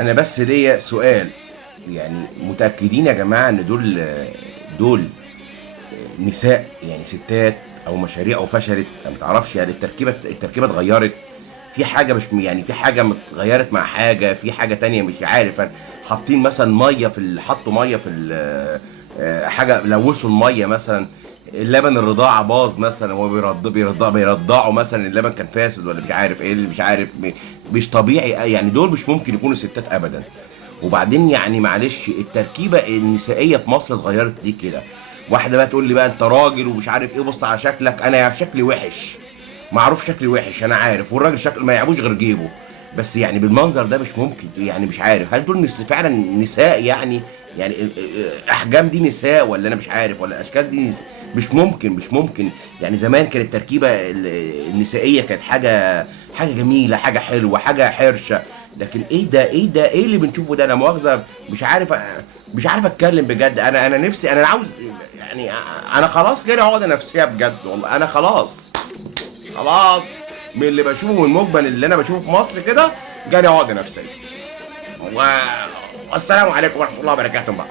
انا بس ليا سؤال، يعني متأكدين يا جماعة ان دول نساء، يعني ستات او مشاريع وفشلت؟ انا ما تعرفش يعني التركيبة اتغيرت في حاجة، مش يعني في حاجة اتغيرت مع حاجة، في حاجة تانية مش عارف أنا. حاطين مثلا مية حطوا مية حاجة لوثوا المية مثلا. اللبن الرضاعة باظ مثلا، هو بيرضعوا مثلا، اللبن كان فاسد ولا مش عارف ايه اللي مش عارف مش طبيعي يعني. دول مش ممكن يكونوا ستات ابدا. وبعدين يعني معلش، التركيبه النسائيه في مصر اتغيرت دي كده. واحده بقى تقول لي بقى انت راجل ومش عارف ايه، بص على شكلك. انا شكلي وحش، معروف شكلي وحش انا عارف، والراجل شكله ما يعبوش غير جيبه. بس يعني بالمنظر ده مش ممكن، يعني مش عارف هل دول فعلا نساء يعني؟ يعني الاحجام دي نساء ولا انا مش عارف، ولا الاشكال دي مش ممكن، مش ممكن. يعني زمان كانت التركيبه النسائيه كانت حاجه جميله، حاجه حلوه، حاجه حرشه. لكن ايه اللي بنشوفه ده؟ انا مؤاخذه، مش عارف اتكلم بجد. انا نفسي، انا عاوز يعني، انا خلاص كده عقده نفسيه بجد والله. انا خلاص من اللي بشوفه، من المجمل اللي انا بشوفه في مصر كده، جاني عقده نفسيه. و... والسلام عليكم ورحمه الله وبركاته بقى.